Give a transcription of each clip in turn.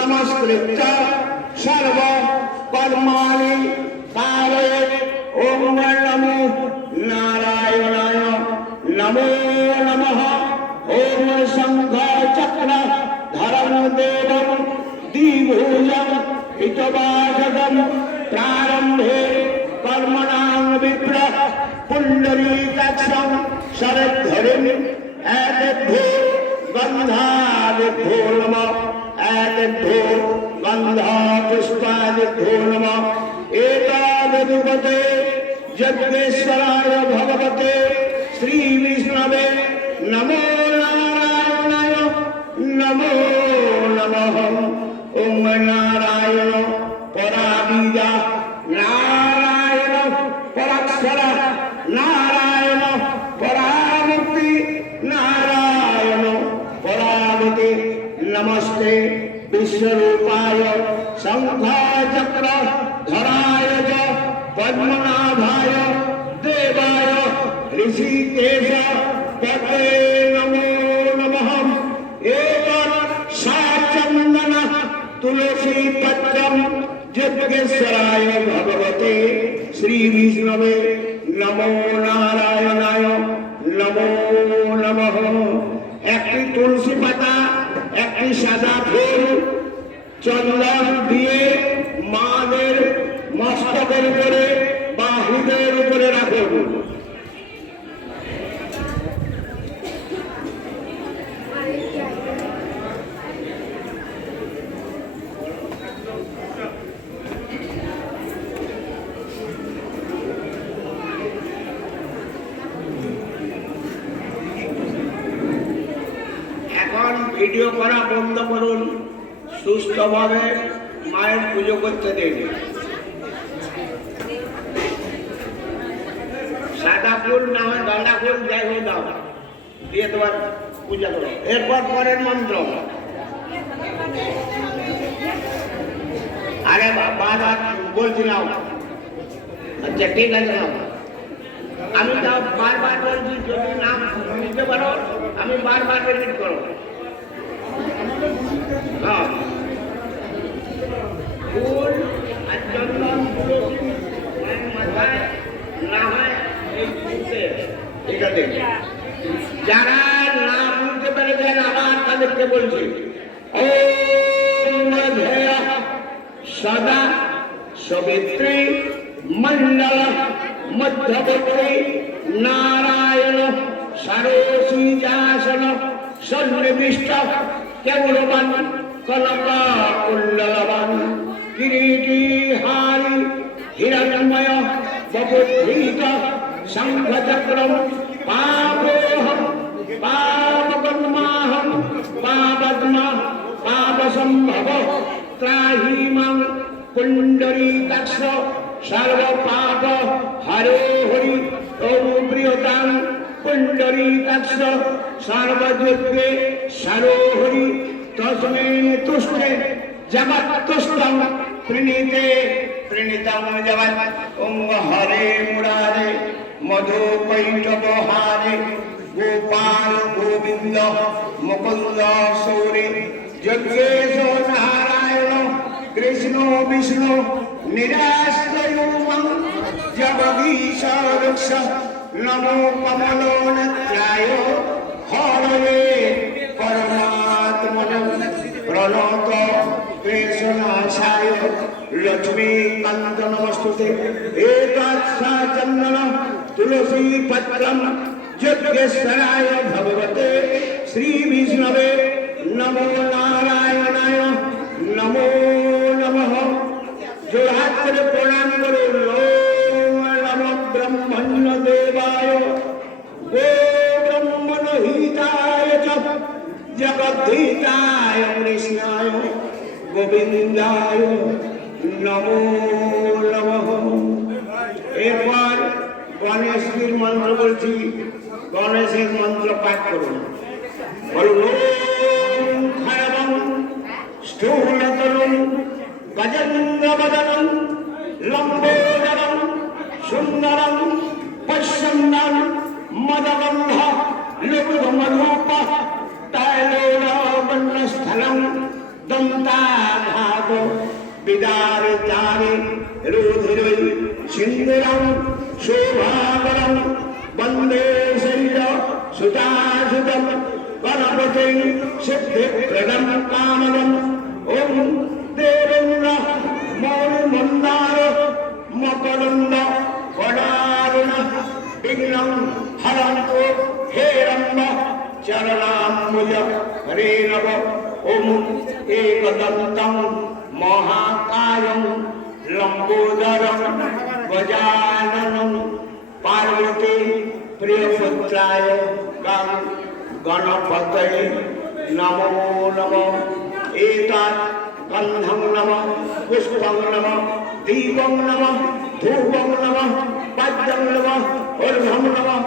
नमस्कृत्य सर्व कर्माणि कारयेत्। ओम नमो नारायणाय नमो नमः। ओम शंख चक्र धरम देवम द्विभुजम हितवादम प्रारंभे कर्मणां विप्र पुंडरीकाक्षं शरद्धरिं एतद्धो गन्धादिभ्यो नमः। एतद्धो गन्धपुष्पादिभ्यो नमः। एतावदुपते यज्ञेश्वराय भगवते श्री विष्णवे नमो नारायणाय नमो नमः। ओम नारायण पराबीजा नारायण पराक्षर नारायण परामुक्ति नारायण परागति। नमस्ते विश्वरूपाय शंख चक्र धराय च पद्मनाभाय देवाय ऋषिकेश पते नमो नमः। एतत् साचन्दन तुलसी पत्रम यज्ञेश्वराय भगवते श्री विष्णवे नमो नारायणाय नमो नमः। একটি তুলসী পাতা একটি সাদা ফুল চন্দন দিয়ে মাদের মস্তকের উপরে বা হৃদয়ের উপরে রাখুন। ভিডিও করা বন্ধ করুন, সুস্থভাবে মায়ের পুজো করতে দিন। সাদা ফুল না হয় গাঁদা ফুল যাই হোক দাও দিয়ে তোমার পূজা করো। এরপর পরের মন্ত্র। আরে বারবার বলছি না। আচ্ছা ঠিক আছে না, আমি তাও বারবার বলছি, যদি নাম নিতে পারো আমি বারবার রিপিট করো। ফুল আর চন্দন তুলসী মাথায় না হয় এই ফুলতে এটা দেখ। যারা নাম নিতে পেরেছেন আবার তাদেরকে বলছি, ওম ধ্যেয় সদা সবিত্রী মণ্ডল মধ্যবর্তী নারায়ণ সরসীজাসন সন্নিবিষ্ট কেবলবান কনকা কুণ্ডলবান কিরীটি হারি হিরণ্ময় বপুদ্ধৃত শঙ্খচক্রম পাপোহম পাপকর্মাহম পাপদ্মা পাপসম্ভব ত্রাহি মাং পুণ্ডরীকাক্ষ সর্বপাপ হরে হরি। ওম প্রিয়তাং পুণ্ডরীকাক্ষ সর্বযজ্ঞে সরোহরি তস্মেন তুষ্টে জগৎতুষ্টং প্রণীতে প্রণীতং জগৎ। ওম হরে মুরারে মধুকৈটবহারে গোপাল গোবিন্দ মুকুন্দ সৌরে যজ্ঞেশ নারায়ণ কৃষ্ণ বিষ্ণু নিরাশ্রয়ং জগদীশ রক্ষ নমো কমলোনেত্রায় হরয়ে পরমাত্মনে প্রণত ক্লেশনাশায় লক্ষ্মীকান্ত নমস্তুতে। এতৎ সাচন্দন তুলসী পত্রম যজ্ঞেশ্বরায় ভগবতে শ্রী বিষ্ণবে নমো নারায়ণায় নমো নমঃ। জোড়হাত করে প্রণাম করুন। ওম নমঃ ব্রহ্মণ্য দেবায় গো ব্রহ্মণ হিতায় চ জগদ্ধিতায় কৃষ্ণায় গোবিন্দায় নমো নমঃ। এরপর গণেশের মন্ত্র বলছি, গণেশের মন্ত্র পাঠ করুন। বলুন ওম খরবং স্থূলতরুং গজেন্দ্রবদনং লম্বোদরং সুন্দরং পশ্যন্দং মদগন্ধ লোকমধূপ তৈলোলবন্নস্থলং দন্তা বিদারে তারে রুধিরে সিন্দুরম শোভাবরম বন্দে শৈল সুতাসুতম গণপতি সিদ্ধিপ্রদম কামদম ওম দেবেন্দ্র মৌলমন্দার মকরন্দ কদারুণ বিঘ্নং হরন্তু হেরম্ব চরণাম্বুজ হরে নব ওম একদন্তং মহাকায়ং লম্বোদরং গজাননং পার্বতী প্রিয়পুত্রায় গণপতয়ে নমো নমঃ এতৎ গন্ধং নমঃ পুষ্পং নমঃ দীপং নমঃ ধূপং নমঃ পাদ্যং নমঃ অর্ঘ্যং নমঃ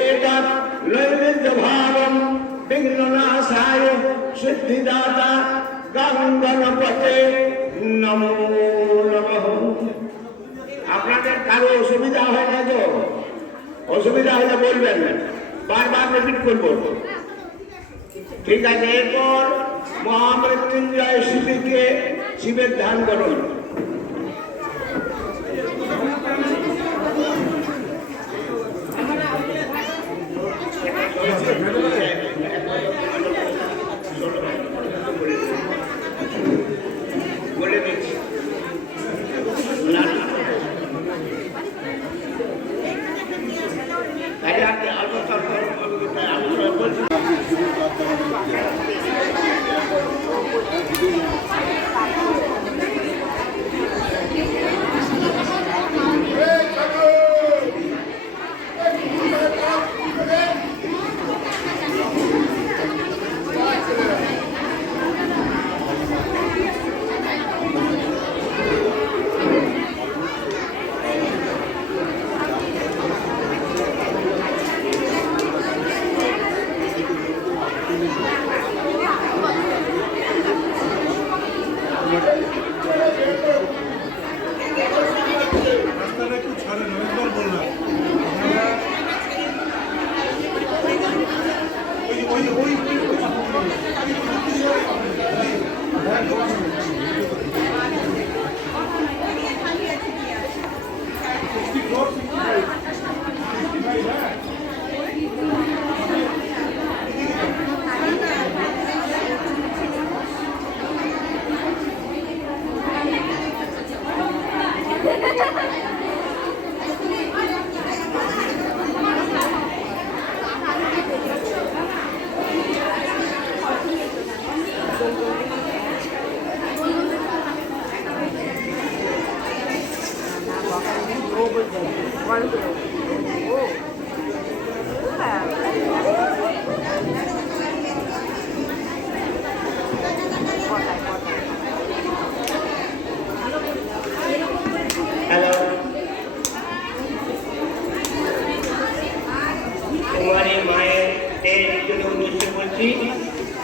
এতৎ নৈবেদ্যভাবং বিঘ্ননাশায় সিদ্ধিদাতা গণপতে নমো নমঃ। আপনাদের কারো অসুবিধা হয় না তো? অসুবিধা হলে বলবেন, বারবার রিপিট করবো, ঠিক আছে? এরপর মহামৃত্যুঞ্জয় শিবকে শিবের ধ্যান করুন। বলে দিচ্ছি না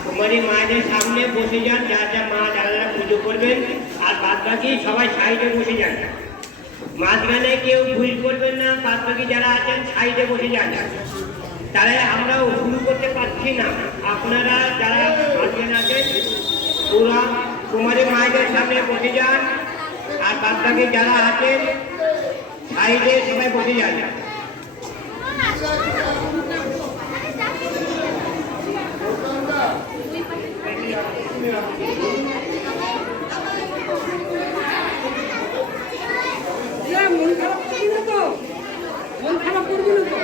কুমারী মায়েদের সামনে বসে যান, যা যা মা যারা পুজো করবেন, আর বাদ বাকি সবাই সাইডে বসে যান। মাঝখানে কেউ ভুল করবেন না, বাদ বাকি যারা আছেন সাইডে বসে যান। তাহলে আমরাও শুরু করতে পারছি না। আপনারা যারা মাঝখানে আছেন পুরা কুমারী মায়েদের সামনে বসে যান, আর বাদ বাকি যারা আছেন সাইডে সবাই বসে যান। মন খারাপ করবি না তো? মন খারাপ করবি না তো?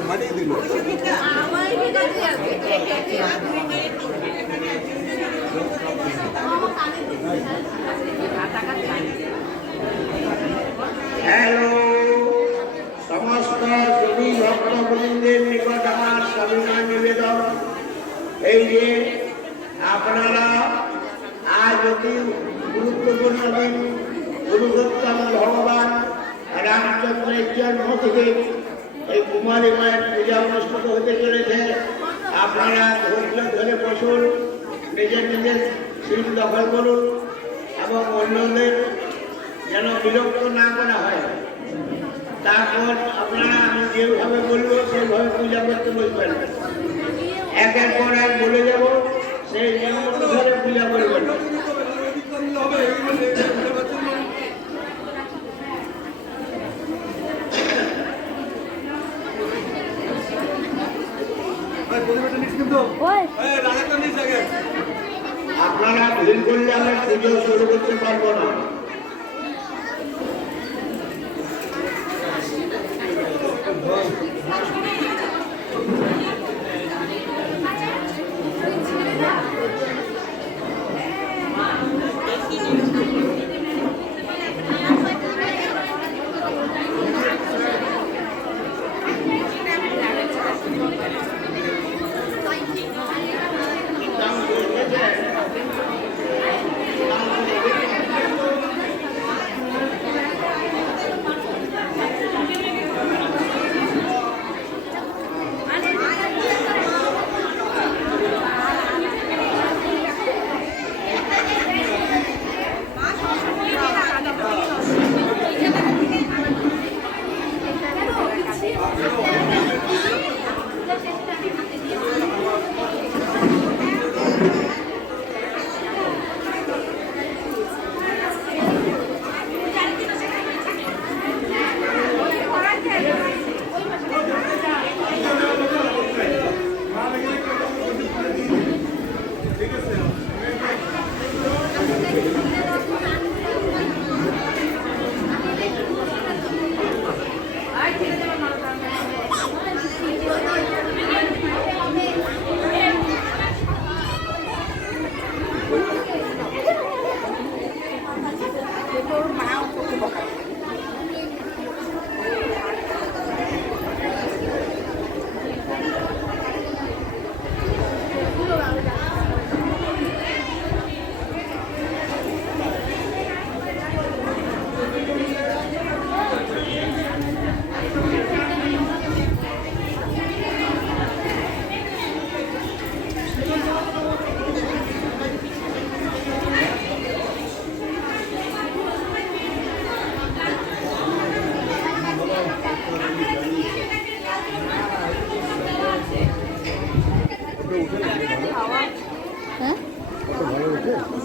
আমার এই যে আপনারা আজ অতি গুরুত্বপূর্ণ দিন পুরুষোত্তম ভগবান রামচন্দ্রের জন্ম থেকে এই কুমারী মায়ের পূজা অনুষ্ঠিত হতে চলেছে। আপনারা ধৈর্য ধরে বসুন, নিজের নিজের সিট দখল করুন এবং অন্যদের যেন বিরক্ত না করা হয়। তারপর আপনারা আমি যেভাবে বলবো সেইভাবে পূজা করতে বলবেন। একের পর এক বলে যাব, সেই নিয়ম অনুসারে পূজা করবেন। আপনারা ভুল করলে আমি পুজো শুরু করতে পারবো না।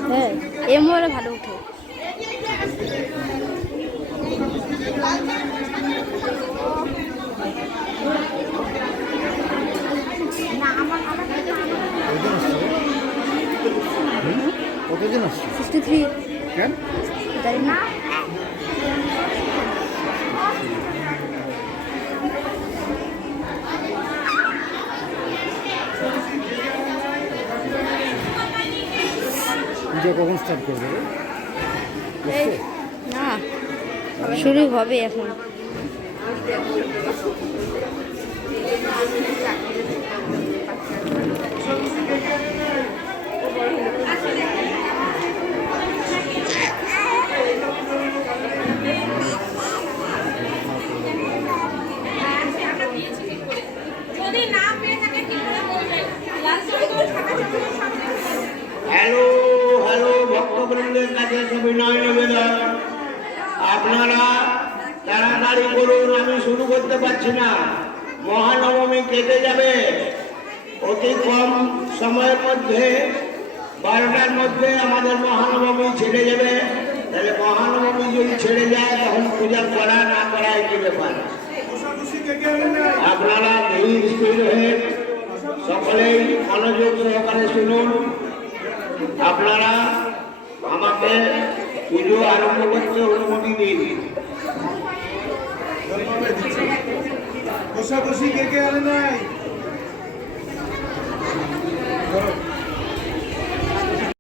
হ্যাঁ এ মোবাইলে ভালো উঠে। কতদিন আসছে? 63 কেন জানি না। পূজা কখন স্টার্ট করবে? এই না শুরু হবে এখন। হ্যালো হ্যালো ভক্তবৃন্দের কাছে বিনয় নিবেদন, আপনারা তাড়াতাড়ি করুন, আমি শুরু করতে পারছি না। মহানবমী কেটে যাবে অতি কম সময়ের মধ্যে, 12টার মধ্যে আমাদের মহানবমী ছেড়ে যাবে। তাহলে মহানবমী যদি ছেড়ে যায় তখন পূজা করা না করা একটি ব্যাপার। আপনারা ধীর স্থির হয়ে সকলেই মনোযোগ সহকারে শুনুন। আপনারা আমাকে পুজো আরম্ভ করতে অনুমতি দিন। বসাবসি কে কে আনে নাই?